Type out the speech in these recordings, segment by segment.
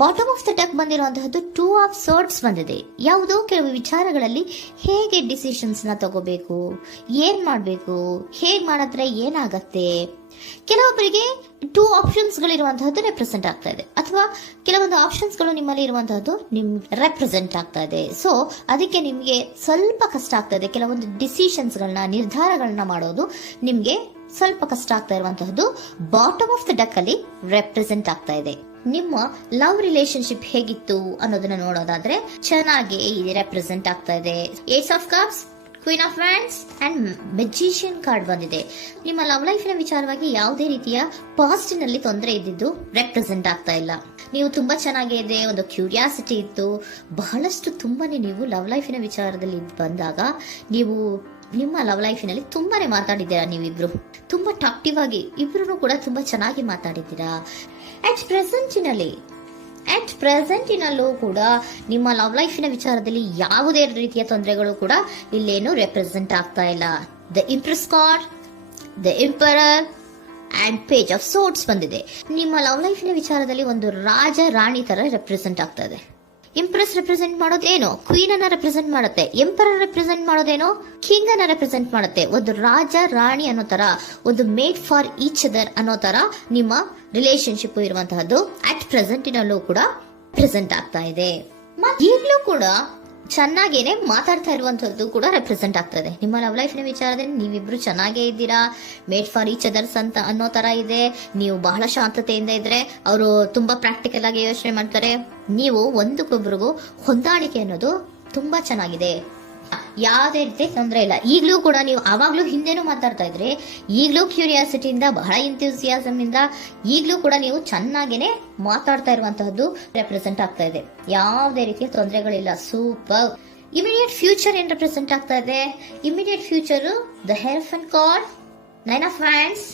Bottom of the deck ಬಂದಿರುವಂತಹದ್ದು 2 of swords ಬಂದಿದೆ. ಯಾವುದೋ ಕೆಲವು ವಿಚಾರಗಳಲ್ಲಿ ಹೇಗೆ ಡಿಸಿಷನ್ಸ್ ನ ತಗೋಬೇಕು, ಏನ್ ಮಾಡ್ಬೇಕು, ಹೇಗ್ ಮಾಡಿದ್ರೆ ಏನಾಗತ್ತೆ. ಕೆಲವೊಬ್ಬರಿಗೆ 2 ಆಪ್ಷನ್ಸ್ ಗಳಿರುವಂತಹದ್ದು ರೆಪ್ರೆಸೆಂಟ್ ಆಗ್ತಾ ಇದೆ, ಅಥವಾ ಕೆಲವೊಂದು ಆಪ್ಷನ್ಸ್ ಗಳು ನಿಮ್ಮಲ್ಲಿ ಇರುವಂತಹದ್ದು ರೆಪ್ರೆಸೆಂಟ್ ಆಗ್ತಾ ಇದೆ. ಸೊ ಅದಕ್ಕೆ ನಿಮ್ಗೆ ಸ್ವಲ್ಪ ಕಷ್ಟ ಆಗ್ತಾ ಇದೆ. ಕೆಲವೊಂದು ಡಿಸಿಷನ್ಸ್ ಗಳನ್ನ, ನಿರ್ಧಾರಗಳನ್ನ ಮಾಡೋದು ನಿಮ್ಗೆ ಸ್ವಲ್ಪ ಕಷ್ಟ ಆಗ್ತಾ ಇರುವಂತಹದ್ದು ಬಾಟಮ್ ಆಫ್ ದ ಡೆಕ್ ಅಲ್ಲಿ ರೆಪ್ರೆಸೆಂಟ್ ಆಗ್ತಾ ಇದೆ. ನಿಮ್ಮ ಲವ್ ರಿಲೇಶನ್ಶಿಪ್ ಹೇಗಿತ್ತು ಅನ್ನೋದನ್ನ ನೋಡೋದಾದ್ರೆ ಚೆನ್ನಾಗಿ ರೆಪ್ರೆಸೆಂಟ್ ಆಗ್ತಾ ಇದೆ. Ace of cups, queen of wands and magician card ಬಂದಿದೆ. ನಿಮ್ಮ ಲವ್ ಲೈಫ್ ನ ವಿಚಾರವಾಗಿ ಯಾವುದೇ ರೀತಿಯ ಪಾಸ್ಟ್ ನಲ್ಲಿ ತೊಂದರೆ ಇದ್ದಿದ್ದು ರೆಪ್ರೆಸೆಂಟ್ ಆಗ್ತಾ ಇಲ್ಲ. ನೀವು ತುಂಬಾ ಚೆನ್ನಾಗಿದೆ, ಒಂದು ಕ್ಯೂರಿಯಾಸಿಟಿ ಇತ್ತು, ಬಹಳಷ್ಟು ತುಂಬಾನೇ ನೀವು ಲವ್ ಲೈಫಿನ ವಿಚಾರದಲ್ಲಿ ಬಂದಾಗ ನೀವು ನಿಮ್ಮ ಲವ್ ಲೈಫಿನಲ್ಲಿ ತುಂಬಾನೇ ಮಾತಾಡಿದ್ದೀರಾ. ನೀವಿಬ್ರು ತುಂಬಾ ಟಾಕ್ಟಿವ್ ಆಗಿ ಇಬ್ರು ಕೂಡ ತುಂಬಾ ಚೆನ್ನಾಗಿ ಮಾತಾಡಿದ್ದೀರಾ. ಅಟ್ ಪ್ರೆಸೆಂಟಿನಲ್ಲೂ ಕೂಡ ನಿಮ್ಮ ಲವ್ ಲೈಫಿನ ವಿಚಾರದಲ್ಲಿ ಯಾವುದೇ ರೀತಿಯ ತೊಂದರೆಗಳು ಕೂಡ ಇಲ್ಲೇನು ರೆಪ್ರೆಸೆಂಟ್ ಆಗ್ತಾ ಇಲ್ಲ. The empress card, the emperor and page of swords ಬಂದಿದೆ. ನಿಮ್ಮ ಲವ್ ಲೈಫಿನ ವಿಚಾರದಲ್ಲಿ ಒಂದು ರಾಜ ರಾಣಿ ತರ ರೆಪ್ರೆಸೆಂಟ್ ಆಗ್ತಾ ಇದೆ. ಇಂಪ್ರೆಸ್ ರೆಪ್ರೆಸೆಂಟ್ ಮಾಡೋದೇನೋ ಕ್ವೀನ್ ಅನ್ನ ರೆಪ್ರೆಸೆಂಟ್ ಮಾಡುತ್ತೆ, ಎಂಪರರ್ ರೆಪ್ರೆಸೆಂಟ್ ಮಾಡೋದೇನೋ ಕಿಂಗ್ ಅನ್ನ ರೆಪ್ರೆಸೆಂಟ್ ಮಾಡುತ್ತೆ. ಒಂದು ರಾಜ ರಾಣಿ ಅನ್ನೋ ತರ, ಒಂದು ಮೇಡ್ ಫಾರ್ ಈಚ್ ಅದರ್ ಅನ್ನೋ ತರ ನಿಮ್ಮ ರಿಲೇಶನ್ಶಿಪ್ ಇರುವಂತಹದ್ದು ಅಟ್ ಪ್ರೆಸೆಂಟಿನಲ್ಲೂ ಕೂಡ ಪ್ರೆಸೆಂಟ್ ಆಗ್ತಾ ಇದೆ. ಈಗಲೂ ಕೂಡ ಚೆನ್ನಾಗೇನೆ ಮಾತಾಡ್ತಾ ಇರುವಂತದ್ದು ಕೂಡ ರೆಪ್ರೆಸೆಂಟ್ ಆಗ್ತಾ ಇದೆ. ನಿಮ್ಮ ಲವ್ ಲೈಫ್ ನ ವಿಚಾರದಲ್ಲಿ ನೀವಿಬ್ರು ಚೆನ್ನಾಗೇ ಇದ್ದೀರಾ, ಮೇಡ್ ಫಾರ್ ಈಚ್ ಅದರ್ಸ್ ಅಂತ ಅನ್ನೋ ತರ ಇದೆ. ನೀವು ಬಹಳ ಶಾಂತತೆಯಿಂದ ಇದ್ರೆ ಅವರು ತುಂಬಾ ಪ್ರಾಕ್ಟಿಕಲ್ ಆಗಿ ಯೋಚನೆ ಮಾಡ್ತಾರೆ. ನೀವು ಒಂದಕ್ಕೊಬ್ರಿಗೂ ಹೊಂದಾಣಿಕೆ ಅನ್ನೋದು ತುಂಬಾ ಚೆನ್ನಾಗಿದೆ, ಯಾವುದೇ ರೀತಿ ತೊಂದರೆ ಇಲ್ಲ. ಈಗಲೂ ಕೂಡ ನೀವು ಅವಾಗ್ಲೂ ಹಿಂದೆನೂ ಮಾತಾಡ್ತಾ ಇದ್ರಿ, ಈಗಲೂ ಕ್ಯೂರಿಯಾಸಿಟಿಯಿಂದ, ಬಹಳ ಇಂಥ್ಯೂಸಿಯಾಸಮ್ ಇಂದ ಈಗಲೂ ಕೂಡ ನೀವು ಚೆನ್ನಾಗೇನೆ ಮಾತಾಡ್ತಾ ಇರುವಂತಹದ್ದು ರೆಪ್ರೆಸೆಂಟ್ ಆಗ್ತಾ ಇದೆ. ಯಾವುದೇ ರೀತಿಯ ತೊಂದರೆಗಳಿಲ್ಲ, ಸೂಪರ್. ಇಮಿಡಿಯೇಟ್ ಫ್ಯೂಚರ್ ಏನ್ ರೆಪ್ರೆಸೆಂಟ್ ಆಗ್ತಾ ಇದೆ? Immediate future the hierophant card, 9 of wands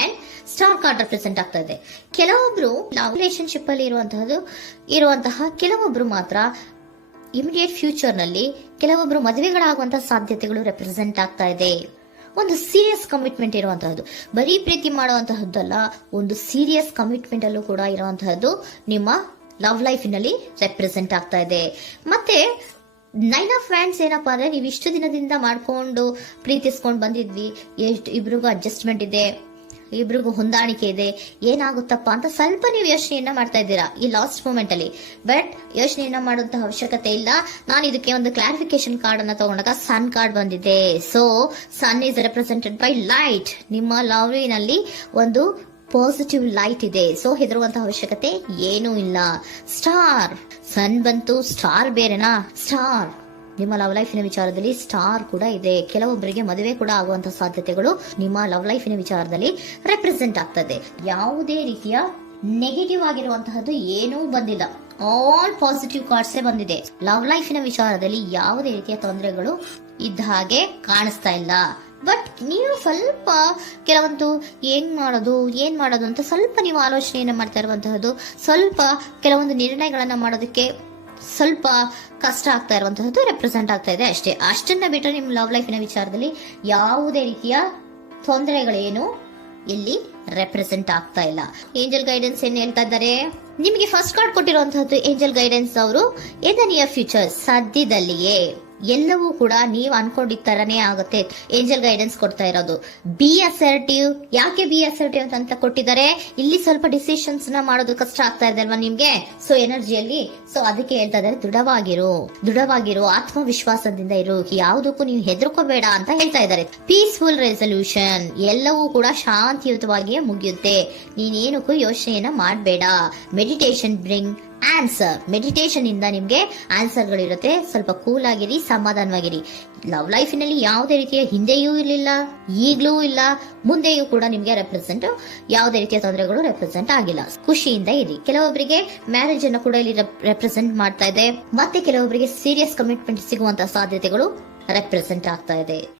and star card represent ಆಗ್ತಾ ಇದೆ. ಕೆಲವೊಬ್ರು ರಿಲೇಶನ್ಶಿಪ್ ಅಲ್ಲಿ ಇರುವಂತಹ ಕೆಲವೊಬ್ರು ಮಾತ್ರ ಇಮಿಡಿಯೇಟ್ ಫ್ಯೂಚರ್ ನಲ್ಲಿ ಕೆಲವೊಬ್ರು ಮದುವೆಗಳಾಗುವಂತಹ ಸಾಧ್ಯತೆಗಳು ರೆಪ್ರೆಸೆಂಟ್ ಆಗ್ತಾ ಇದೆ. ಒಂದು ಸೀರಿಯಸ್ ಕಮಿಟ್ಮೆಂಟ್ ಇರುವಂತಹದ್ದು, ಬರೀ ಪ್ರೀತಿ ಮಾಡುವಂತಹದ್ದಲ್ಲ, ಒಂದು ಸೀರಿಯಸ್ ಕಮಿಟ್ಮೆಂಟ್ ಅಲ್ಲೂ ಕೂಡ ಇರುವಂತಹದ್ದು ನಿಮ್ಮ ಲವ್ ಲೈಫ್ ನಲ್ಲಿ ರೆಪ್ರೆಸೆಂಟ್ ಆಗ್ತಾ ಇದೆ. ಮತ್ತೆ 9 ಆಫ್ ವ್ಯಾಂಡ್ಸ್ ಏನಪ್ಪಾ ಅಂದ್ರೆ, ನೀವು ಇಷ್ಟು ದಿನದಿಂದ ಮಾಡ್ಕೊಂಡು ಪ್ರೀತಿಸ್ಕೊಂಡು ಬಂದಿದ್ವಿ, ಇಬ್ರಿಗೂ ಅಡ್ಜಸ್ಟ್ಮೆಂಟ್ ಇದೆ, ಇಬ್ರಿಗೂ ಹೊಂದಾಣಿಕೆ ಇದೆ, ಏನಾಗುತ್ತಪ್ಪ ಅಂತ ಸ್ವಲ್ಪ ನೀವು ಯೋಚನೆಯನ್ನ ಮಾಡ್ತಾ ಇದ್ದೀರಾ ಈ ಲಾಸ್ಟ್ ಮೂಮೆಂಟ್ ಅಲ್ಲಿ. ಬಟ್ ಯೋಚನೆಯನ್ನ ಮಾಡುವಂತಹ ಅವಶ್ಯಕತೆ ಇಲ್ಲ. ನಾನು ಇದಕ್ಕೆ ಒಂದು ಕ್ಲಾರಿಫಿಕೇಶನ್ ಕಾರ್ಡ್ ಅನ್ನ ತಗೊಂಡಾಗ ಸನ್ ಕಾರ್ಡ್ ಬಂದಿದೆ. So sun is represented by light. ನಿಮ್ಮ ಲವ್ನಲ್ಲಿ ಒಂದು ಪಾಸಿಟಿವ್ ಲೈಟ್ ಇದೆ. ಸೊ ಹೆದರುವಂತಹ ಅವಶ್ಯಕತೆ ಏನೂ ಇಲ್ಲ. ಸ್ಟಾರ್, ಸನ್ ಬಂತು, ಸ್ಟಾರ್ ಬೇರೆನಾ? ಸ್ಟಾರ್ ನಿಮ್ಮ ಲವ್ ಲೈಫಿನ ವಿಚಾರದಲ್ಲಿ ಸ್ಟಾರ್ ಕೂಡ ಇದೆ. ಕೆಲವೊಬ್ಬರಿಗೆ ಮದುವೆ ಕೂಡ ಆಗುವಂತಹ ಸಾಧ್ಯತೆಗಳು ನಿಮ್ಮ ಲವ್ ಲೈಫಿನ ವಿಚಾರದಲ್ಲಿ ರೆಪ್ರೆಸೆಂಟ್ ಆಗ್ತದೆ. ಯಾವುದೇ ರೀತಿಯ ನೆಗೆಟಿವ್ ಆಗಿರುವಂತಹದ್ದು ಏನೂ ಬಂದಿಲ್ಲ, ಆಲ್ ಪಾಸಿಟಿವ್ ಕಾರ್ಡ್ಸೇ ಬಂದಿದೆ. ಲವ್ ಲೈಫಿನ ವಿಚಾರದಲ್ಲಿ ಯಾವುದೇ ರೀತಿಯ ತೊಂದರೆಗಳು ಇದ್ದ ಹಾಗೆ ಕಾಣಿಸ್ತಾ ಇಲ್ಲ. ಬಟ್ ನೀವು ಸ್ವಲ್ಪ ಕೆಲವೊಂದು ಏನ್ ಮಾಡೋದು ಅಂತ ಸ್ವಲ್ಪ ನೀವು ಆಲೋಚನೆಯನ್ನ ಮಾಡ್ತಾ ಇರುವಂತಹದ್ದು, ಸ್ವಲ್ಪ ಕೆಲವೊಂದು ನಿರ್ಣಯಗಳನ್ನ ಮಾಡೋದಕ್ಕೆ ಸ್ವಲ್ಪ ಕಷ್ಟ ಆಗ್ತಾ ಇರುವಂತಹದ್ದು ರೆಪ್ರೆಸೆಂಟ್ ಆಗ್ತಾ ಇದೆ ಅಷ್ಟೇ. ಅಷ್ಟನ್ನ ಬಿಟ್ಟರೆ ನಿಮ್ಮ ಲವ್ ಲೈಫಿನ ವಿಚಾರದಲ್ಲಿ ಯಾವುದೇ ರೀತಿಯ ತೊಂದರೆಗಳೇನು ಇಲ್ಲಿ ರೆಪ್ರೆಸೆಂಟ್ ಆಗ್ತಾ ಇಲ್ಲ. ಏಂಜಲ್ ಗೈಡೆನ್ಸ್ ಏನ್ ಹೇಳ್ತಾ ಇದ್ದಾರೆ? ನಿಮಗೆ ಫಸ್ಟ್ ಕಾರ್ಡ್ ಕೊಟ್ಟಿರುವಂತಹದ್ದು ಏಂಜಲ್ ಗೈಡೆನ್ಸ್ ಅವರು ಇನ್ ದ ನಿಯರ್ ಫ್ಯೂಚರ್, ಸದ್ಯದಲ್ಲಿಯೇ ಎಲ್ಲವೂ ಕೂಡ ನೀವು ಅನ್ಕೊಂಡಿದ್ದ ತರನೇ ಆಗುತ್ತೆ. ಏಂಜಲ್ ಗೈಡೆನ್ಸ್ ಕೊಡ್ತಾ ಇರೋದು ಬಿ ಅಸರ್ಟಿವ್. ಯಾಕೆ ಬಿ ಅಸರ್ಟಿವ್ ಅಂತ ಕೊಟ್ಟಿದ್ದಾರೆ? ಇಲ್ಲಿ ಸ್ವಲ್ಪ ಡಿಸಿಷನ್ಸ್ ನ ಮಾಡೋದು ಕಷ್ಟ ಆಗ್ತಾ ಇದೆ ಅಲ್ವಾ ನಿಮ್ಗೆ, ಸೊ ಎನರ್ಜಿಯಲ್ಲಿ. ಸೊ ಅದಕ್ಕೆ ಹೇಳ್ತಾ ಇದ್ದಾರೆ ದೃಢವಾಗಿರು, ಆತ್ಮವಿಶ್ವಾಸದಿಂದ ಇರು, ಯಾವುದಕ್ಕೂ ನೀವು ಹೆದರ್ಕೋಬೇಡ ಅಂತ ಹೇಳ್ತಾ ಇದ್ದಾರೆ. ಪೀಸ್ಫುಲ್ ರೆಸಲ್ಯೂಷನ್, ಎಲ್ಲವೂ ಕೂಡ ಶಾಂತಿಯುತವಾಗಿಯೇ ಮುಗಿಯುತ್ತೆ, ನೀನೇನಕ್ಕೂ ಯೋಚನೆಯನ್ನ ಮಾಡಬೇಡ. ಮೆಡಿಟೇಷನ್ ಬ್ರಿಂಗ್ ಆನ್ಸರ್, ಮೆಡಿಟೇಷನ್ ಇಂದ ನಿಮ್ಗೆ ಆನ್ಸರ್ ಗಳಿರುತ್ತೆ. ಸ್ವಲ್ಪ ಕೂಲ್ ಆಗಿರಿ, ಸಮಾಧಾನವಾಗಿರಿ. ಲವ್ ಲೈಫಿನಲ್ಲಿ ಯಾವುದೇ ರೀತಿಯ ಹಿಂದೆಯೂ ಇರಲಿಲ್ಲ, ಈಗ್ಲೂ ಇಲ್ಲ, ಮುಂದೆಯೂ ಕೂಡ ನಿಮ್ಗೆ ಯಾವುದೇ ರೀತಿಯ ತೊಂದರೆಗಳು ರೆಪ್ರೆಸೆಂಟ್ ಆಗಿಲ್ಲ. ಖುಷಿಯಿಂದ ಇರಿ. ಕೆಲವೊಬ್ಬರಿಗೆ ಮ್ಯಾರೇಜ್ ಅನ್ನು ಕೂಡ ಇಲ್ಲಿ ರೆಪ್ರೆಸೆಂಟ್ ಮಾಡ್ತಾ ಇದೆ. ಮತ್ತೆ ಕೆಲವೊಬ್ಬರಿಗೆ ಸೀರಿಯಸ್ ಕಮಿಟ್ಮೆಂಟ್ ಸಿಗುವಂತಹ ಸಾಧ್ಯತೆಗಳು ರೆಪ್ರೆಸೆಂಟ್ ಆಗ್ತಾ ಇದೆ.